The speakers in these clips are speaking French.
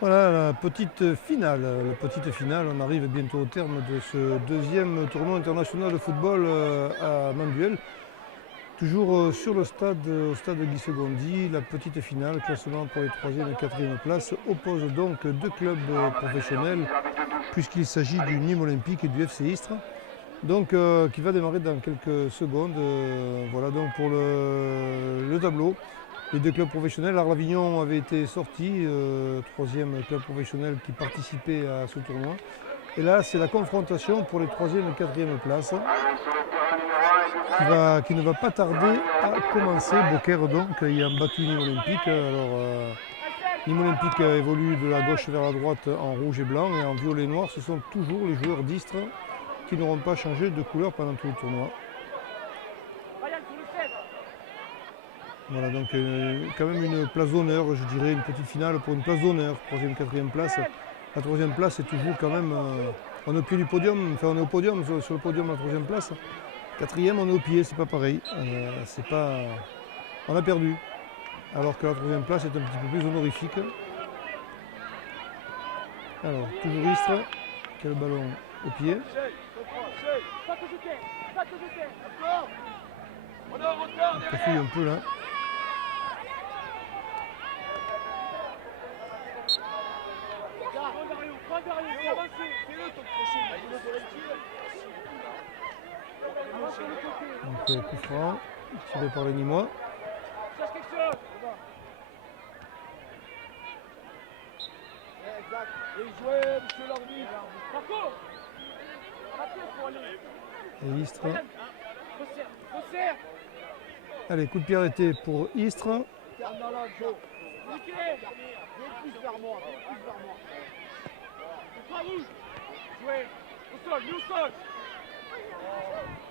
Voilà la petite finale. On arrive bientôt au terme de ce deuxième tournoi international de football à Manduel. Toujours sur le stade, au stade Guy Segondy, la petite finale, classement pour les 3e et 4e places, oppose donc deux clubs professionnels, puisqu'il s'agit du Nîmes Olympique et du FC Istres. Donc qui va démarrer dans quelques secondes. Voilà donc pour le tableau. Les deux clubs professionnels, Arles-Avignon avait été sorti, troisième club professionnel qui participait à ce tournoi. Et là, c'est la confrontation pour les 3e et 4e places qui ne va pas tarder à commencer. Beaucaire donc ayant battu Nîmes Olympique. Alors, Nîmes Olympique évolue de la gauche vers la droite en rouge et blanc, et en violet et noir, ce sont toujours les joueurs d'Istres qui n'auront pas changé de couleur pendant tout le tournoi. Voilà, donc quand même une place d'honneur, je dirais, une petite finale pour une place d'honneur, 3e, 4e place. La 3e place est toujours quand même, on est au pied du podium, enfin on est au podium, sur le podium la 3e place. 4e, on est au pied, c'est pas pareil, on a perdu. Alors que la 3e place est un petit peu plus honorifique. Alors, toujours Istres, qui a le ballon au pied. On fouille un peu là. Donc coup franc, tiré par les Nîmois. Et Istres. Allez, coup de pied arrêté pour Istres.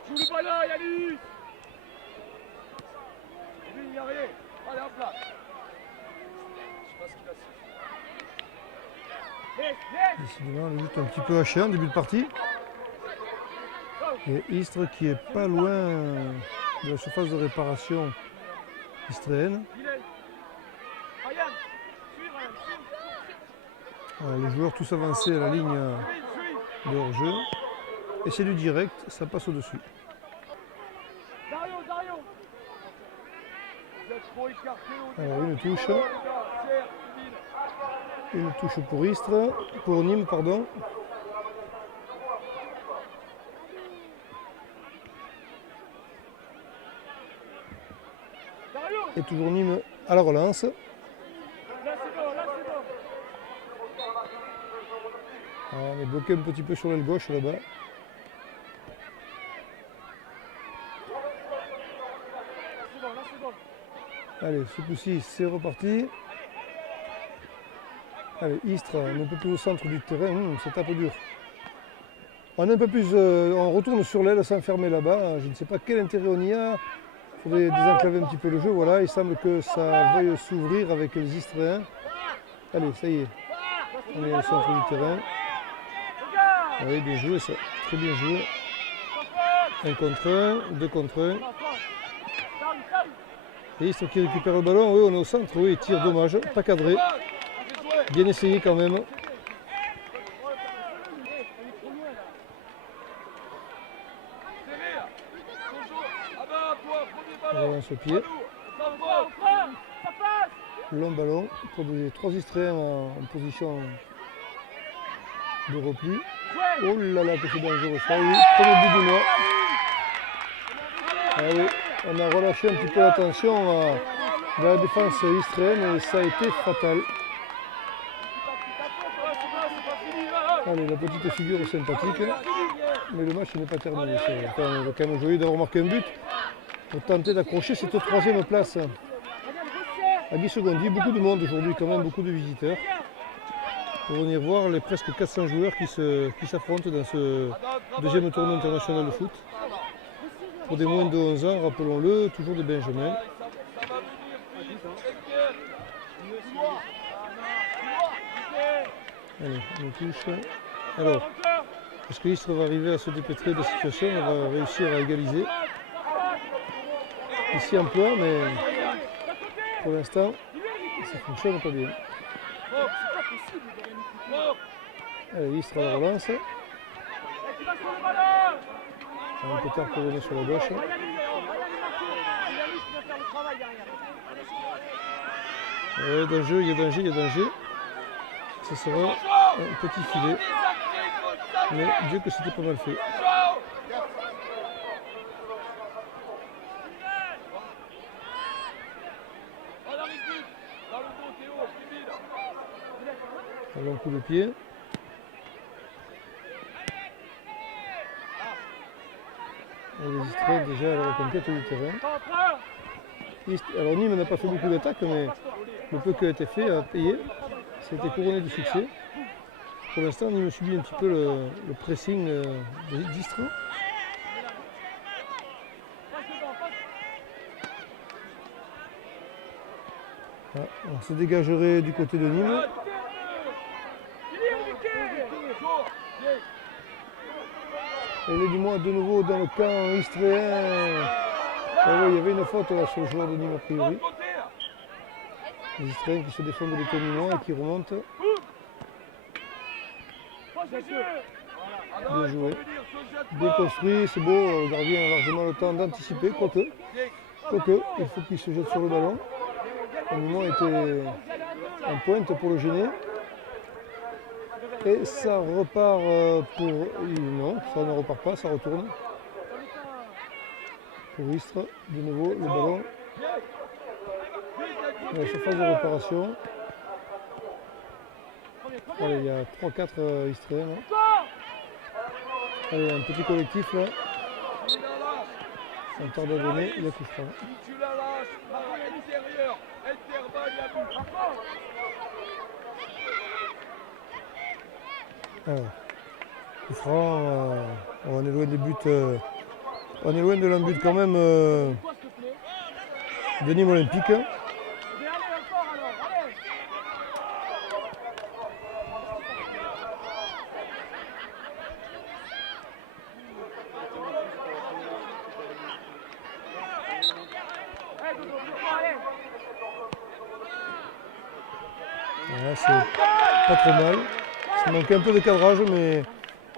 Joue le ballon, Yannis. Lui, il n'y a rien. Allez, hop là. Je sais pas ce qu'il a sifflé. Décidément, on est juste un petit peu haché en début de partie. Et Istres qui est pas loin de la surface de réparation istréenne. Voilà, les joueurs tous avancés à la ligne de hors-jeu. Et c'est du direct, ça passe au-dessus. Alors une touche. Une touche pour Istres, pour Nîmes, pardon. Et toujours Nîmes à la relance. On est bloqué un petit peu sur l'aile gauche là-bas. Allez, ce coup-ci, c'est reparti. Allez, Istres, un peu plus au centre du terrain, ça tape dur. On est un peu plus, on retourne sur l'aile, s'enfermer là-bas. Je ne sais pas quel intérêt on y a. Il faudrait désenclaver un petit peu le jeu. Voilà, il semble que ça veuille s'ouvrir avec les Istréens. Allez, ça y est. On est au centre du terrain. Oui, bien joué ça. Très bien joué. 1 contre 1, 2 contre 1. Et Istres qui récupère le ballon. Oui, on est au centre. Oui, tir dommage. Pas cadré. Bien essayé quand même. Relance au pied. Long ballon pour les 3 Istréens en position de repli. Oh là là, que c'est dangereux ça. Oui, premier but du mois. Ah oui, on a relâché un petit peu l'attention de la défense istréenne et ça a été fatal. Allez, la petite figure est sympathique, mais le match n'est pas terminé. On a quand même joué d'avoir marqué un but pour tenter d'accrocher cette 3e place. À Guy Segondy, beaucoup de monde aujourd'hui, quand même beaucoup de visiteurs, pour venir voir les presque 400 joueurs qui s'affrontent dans ce deuxième tournoi international de foot. Pour des moins de 11 ans, rappelons-le, toujours des benjamins. Allez, on touche. Alors, est-ce que Istres va arriver à se dépêtrer de la situation? On va réussir à égaliser. Ici en point, mais pour l'instant, ça ne fonctionne pas bien. possible de gagner plus tôt. Allez, Istres à la relance. Et tu vas sur le ballon. Un peu tard pour venir sur la gauche. Va y aller, Léo, va y aller marquer. C'est la liste qui va faire le travail derrière. Danger, il y a danger, il y a danger. Ce sera un petit filet. Mais Dieu que c'était pas mal fait. Un long coup de pied. Et les Istres déjà à la reconquête du terrain. Alors Nîmes n'a pas fait beaucoup d'attaques, mais le peu qui a été fait a payé. Ça a été couronné de succès. Pour l'instant, Nîmes subit un petit peu le pressing des Istres. Ah, on se dégagerait du côté de Nîmes. Et dis-moi de nouveau dans le camp istréen. Ah oui, il y avait une faute là, sur le joueur de Nîmes a priori. Les Istréens qui se défendent de l'étonnement et qui remontent. Bien joué. Bien construit, c'est beau. Le gardien a largement le temps d'anticiper, quoique. Il faut qu'il se jette sur le ballon. Le moment était en pointe pour le gêner. Et ça repart pour... Non, ça ne repart pas, ça retourne. Pour Istres, de nouveau le ballon. La surface de réparation. Allez, il y a 3-4 Istréens. Allez, un petit collectif là. On tarde à donner, il y a coup franc. Tu la lâches, par l'intérieur, intervalle, il y a but. Alors, coup franc, on est loin des buts. On est loin de l'embut quand même de Nîmes Olympique. Voilà, c'est pas trop mal. Ça manque un peu de cadrage, mais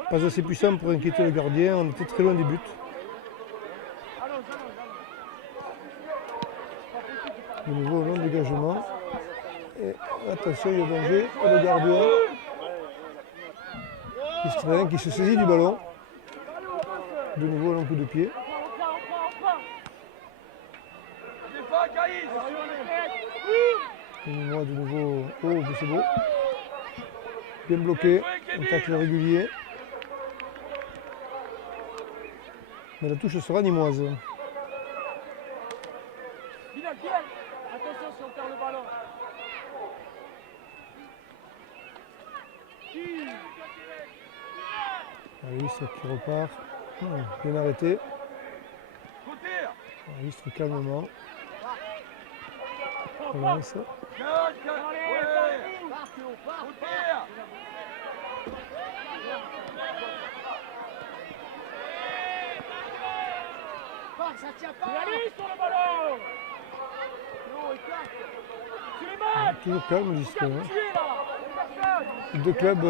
pas assez puissant pour inquiéter le gardien. On était très loin des buts. De nouveau, long dégagement. Et attention, il y a danger. Et le gardien Istréen qui se saisit du ballon. De nouveau, long coup de pied. Et moi, de nouveau, oh, c'est beau. Bien bloqué, un tacle régulier. Mais la touche sera nîmoise. Attention si on perd le ballon. Istres qui repart. Bien arrêté. Istres calmement. Relance. Ça tient pas. Allez sur le ballon. Toujours calme l'Istres. Deux clubs.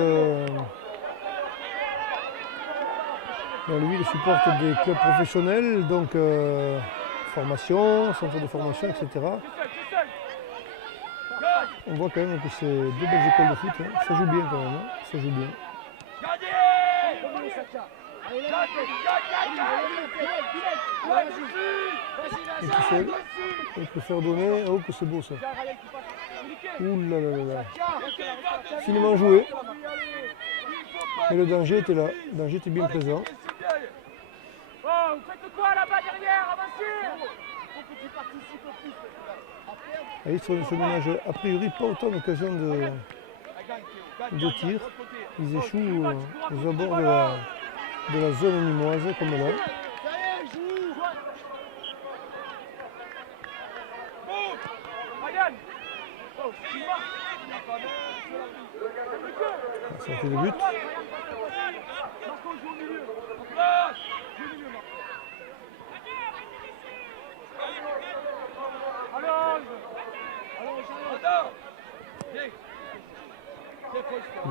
Lui, il supporte des clubs professionnels, donc formation, centre de formation, etc. On voit quand même que c'est deux belles écoles de foot. Hein. Ça joue bien quand même. Hein. Ça joue bien. Et tout seul, on peut faire donner. Oh, que c'est beau ça. Ouh là là là là. Finement joué. Mais le danger était là. Le danger était bien présent. Oh, vous faites quoi là-bas derrière? Avancez! Istres ne se ménage a priori pas autant d'occasions de tir. Ils échouent aux abords de la zone nîmoise comme là. Ça a été le but.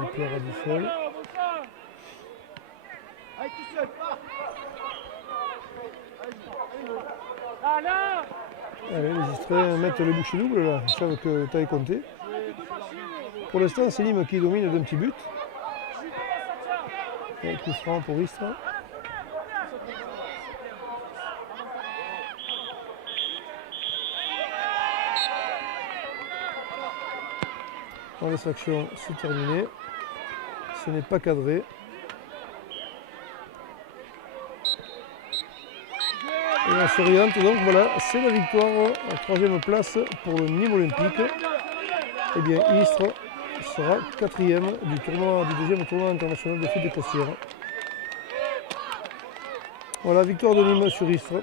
Victoire à Dussel. Allez, tout seul. Allez, Allez, les Israéliens mettent le bouchée double là, ils savent que le temps est compté. Pour l'instant, c'est Nîmes qui domine d'un petit but. Et coup franc pour Istres. Dans les actions, c'est terminé. Ce n'est pas cadré. Et on s'oriente donc, voilà, c'est la victoire en troisième place pour le Nîmes Olympique. Eh bien, Istres sera quatrième du deuxième tournoi international de foot des Costières. Voilà, victoire de Nîmes sur Istres.